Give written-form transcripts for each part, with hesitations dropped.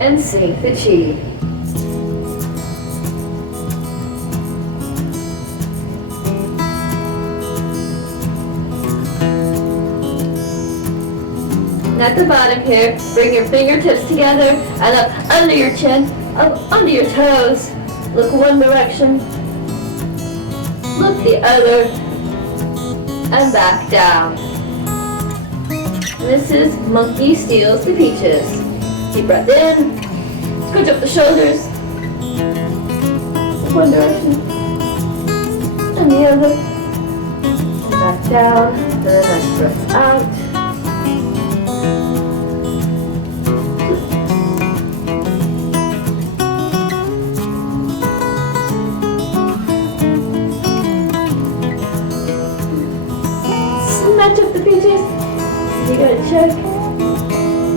and sink the Qi. And at the bottom here, bring your fingertips together and up under your chin, up under your toes. Look one direction, look the other, and back down. This is monkey steals the peaches. Deep breath in, scrunch up the shoulders, look one direction, and the other, and back down, and a nice breath out. Snatch up the peaches. You gotta check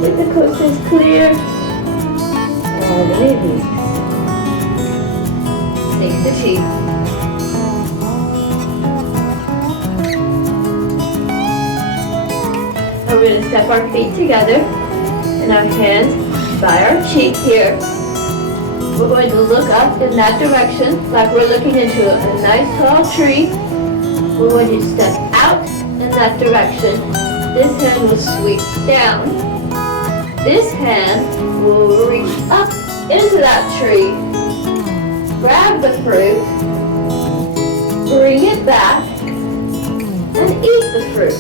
if the coast is clear. And release. Sink the Qi. And we're gonna step our feet together and our hands by our cheek here. We're going to look up in that direction like we're looking into a nice tall tree. We're going to step out in that direction. This hand will sweep down. This hand will reach up into that tree. Grab the fruit. Bring it back and eat the fruit.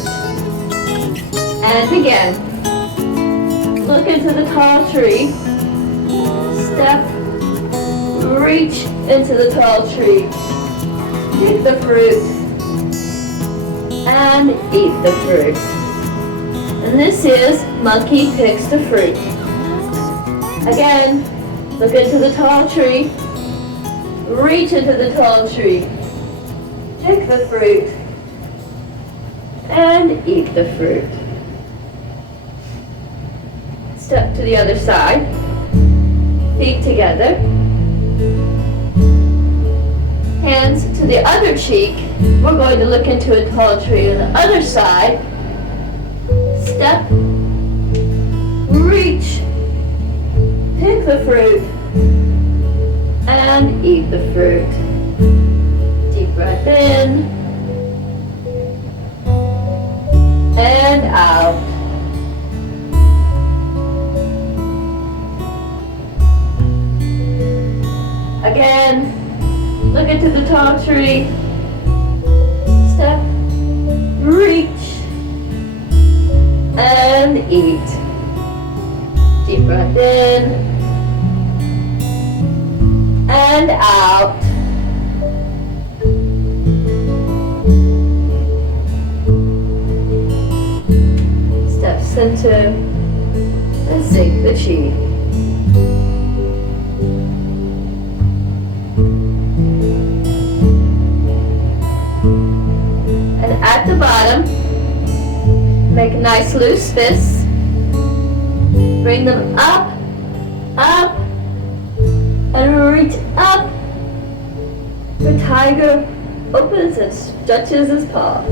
And again, look into the tall tree. Step, reach into the tall tree. Take the fruit and eat the fruit. And this is monkey picks the fruit. Again, look into the tall tree, reach into the tall tree, pick the fruit, and eat the fruit. Step to the other side, feet together, hands to the other cheek. We're going to look into a tall tree on the other side. Step, reach, pick the fruit, and eat the fruit. Deep breath in, and out. Again, look into the tall tree. Step, reach, and eat. Deep breath in and out. Step center and sink the Qi. And at the bottom, make nice loose fists. Bring them up, up, and reach up. The tiger opens and stretches his paws.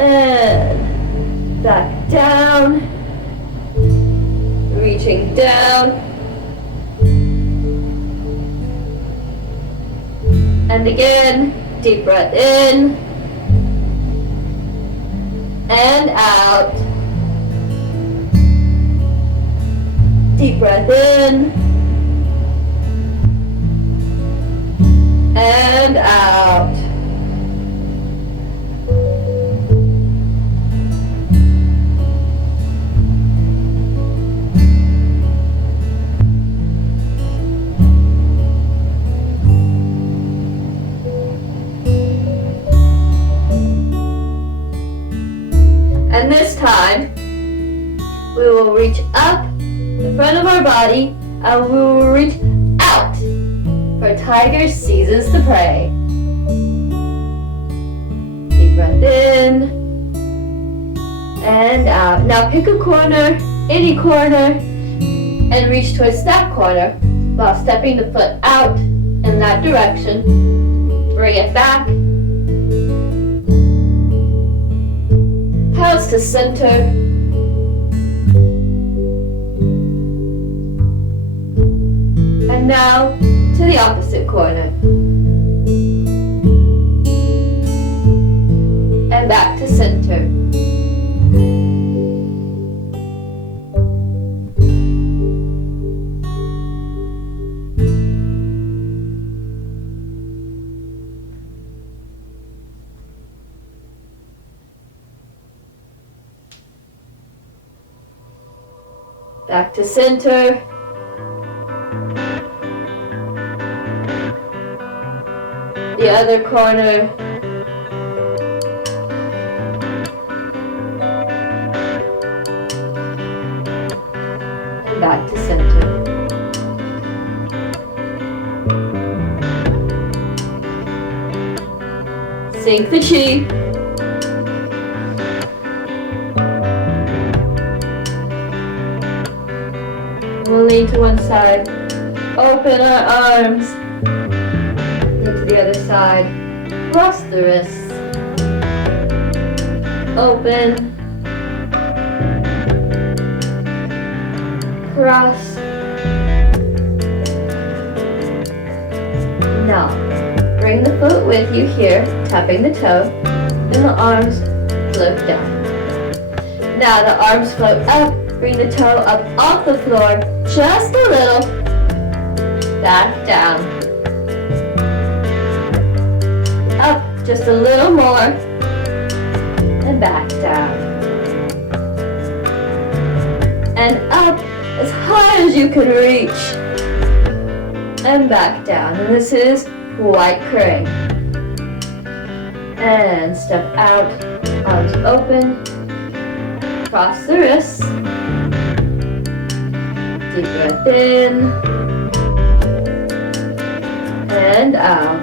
And back down, reaching down. And again, deep breath in and out. Deep breath in and out. And this time, we will reach up in front of our body and we will reach out for tiger seizes the prey. Deep breath in and out. Now pick a corner, any corner, and reach towards that corner while stepping the foot out in that direction. Bring it back. House to center. And now to the opposite corner. And back to center. Back to center. The other corner. And back to center. Sink the chi. We'll lean to one side. Open our arms. Lean to the other side. Cross the wrists. Open. Cross. Now, bring the foot with you here, tapping the toe, and the arms float down. Now the arms float up. Bring the toe up off the floor, just a little, back down, up just a little more, and back down, and up as high as you can reach, and back down. And this is white crane. And step out, arms open, cross the wrists. Deep breath in and out.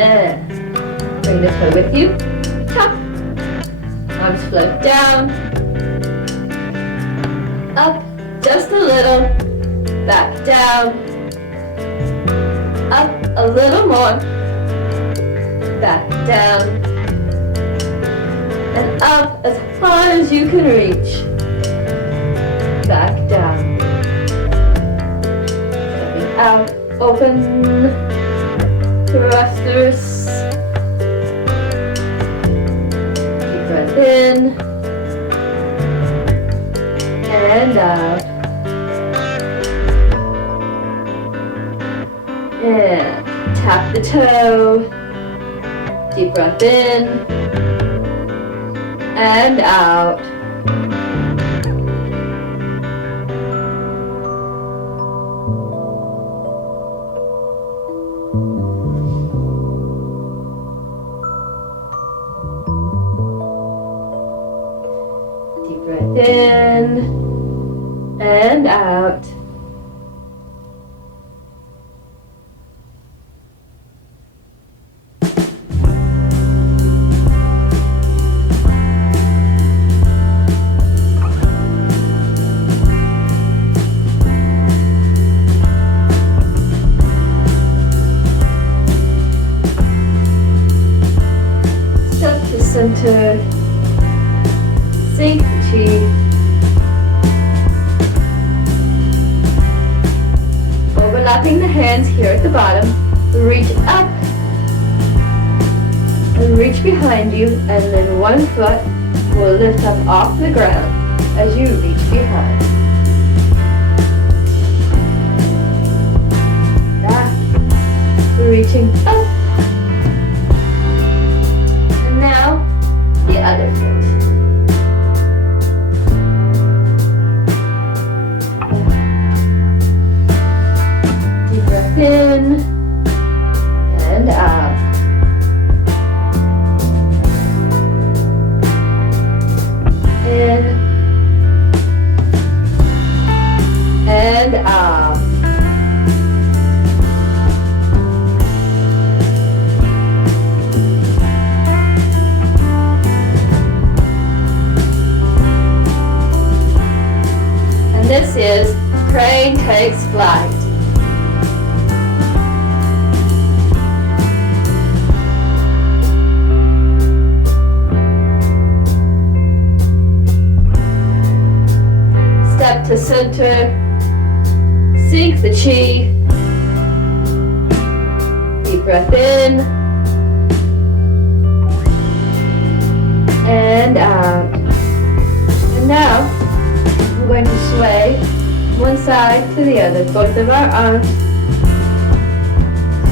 And bring the toe with you. Tap. Arms float down. Up just a little. Back down. Up a little more. Back down. And up as far as you can reach. Back down. Stepping out, open, thrusters. Deep breath in and out. And tap the toe. Deep breath in and out. In and out. Step to center. Sink the chi. Overlapping the hands here at the bottom, reach up and reach behind you, and then one foot will lift up off the ground as you reach behind. Back, reaching up, and now the other foot. In and out. In and out. And this is Crane Takes Flight. To center, Sink the chi. Deep breath in. And out. And now, we're going to sway one side to the other. Both of our arms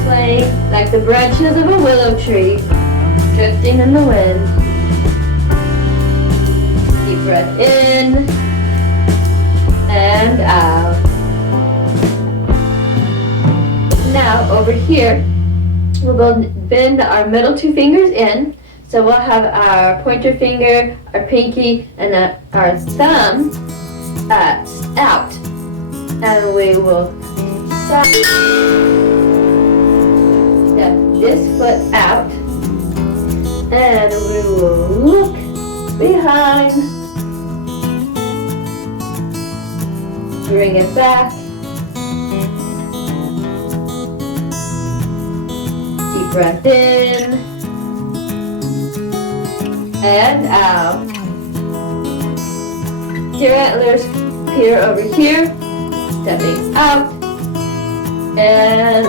swaying like the branches of a willow tree, drifting in the wind. Deep breath in and out. Now over here, we'll go bend our middle two fingers in. So we'll have our pointer finger, our pinky, and our thumb out. And we will step this foot out. And we will look behind. Bring it back. Deep breath in. And out. Deer antlers appear over here, stepping out, and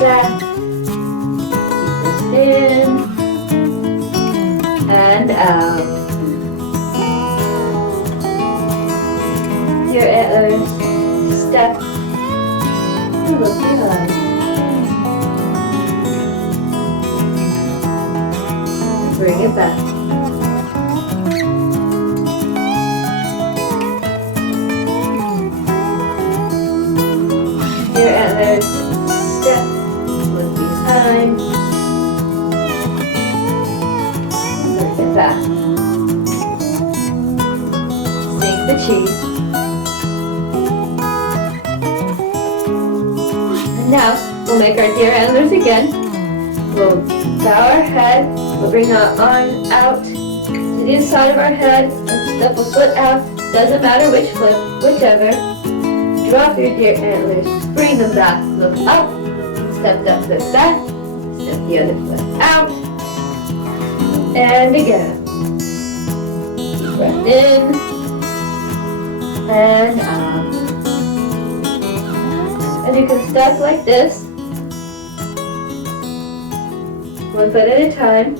back, in, and out. Deer antlers step. Look behind. Bring it back. Your antlers step. Look behind. Bring it back. Sink the chi. Now, we'll make our deer antlers again. We'll bow our head. We'll bring our arm out to the inside of our head and step a foot out. Doesn't matter which foot, whichever. Drop your deer antlers. Bring them back. Look up. Step that foot back. Step the other foot out. And again. Deep breath in. And out. And you can step like this, one foot at a time,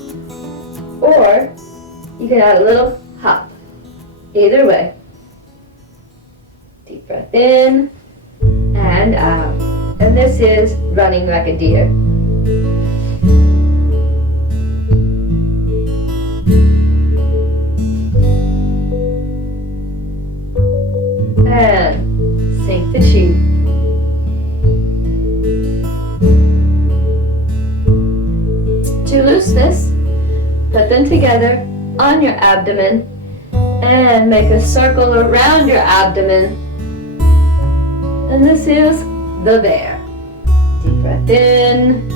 or you can add a little hop. Either way. Deep breath in and out. And this is running like a deer. And sink the chi. To looseness, put them together on your abdomen and make a circle around your abdomen. And this is the bear. Deep breath in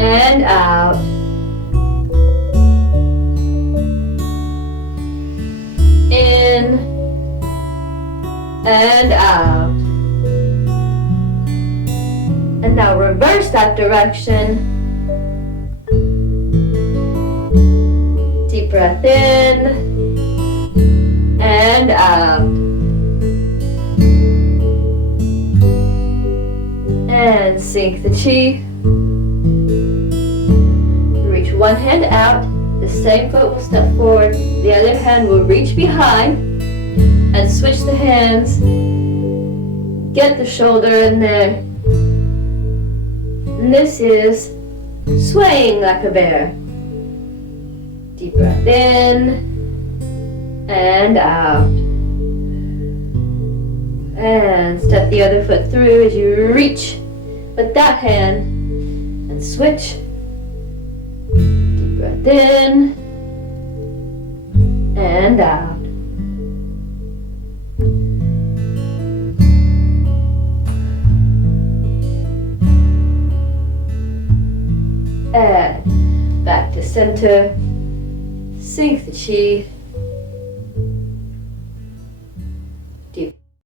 and out. In and out. And now reverse that direction. Deep breath in and out. And sink the chi. Reach one hand out. The same foot will step forward. The other hand will reach behind. And switch the hands. Get the shoulder in there. And this is swaying like a bear. Deep breath in and out. And step the other foot through as you reach with that hand and switch. Deep breath in and out. And back to center. Sink the chi.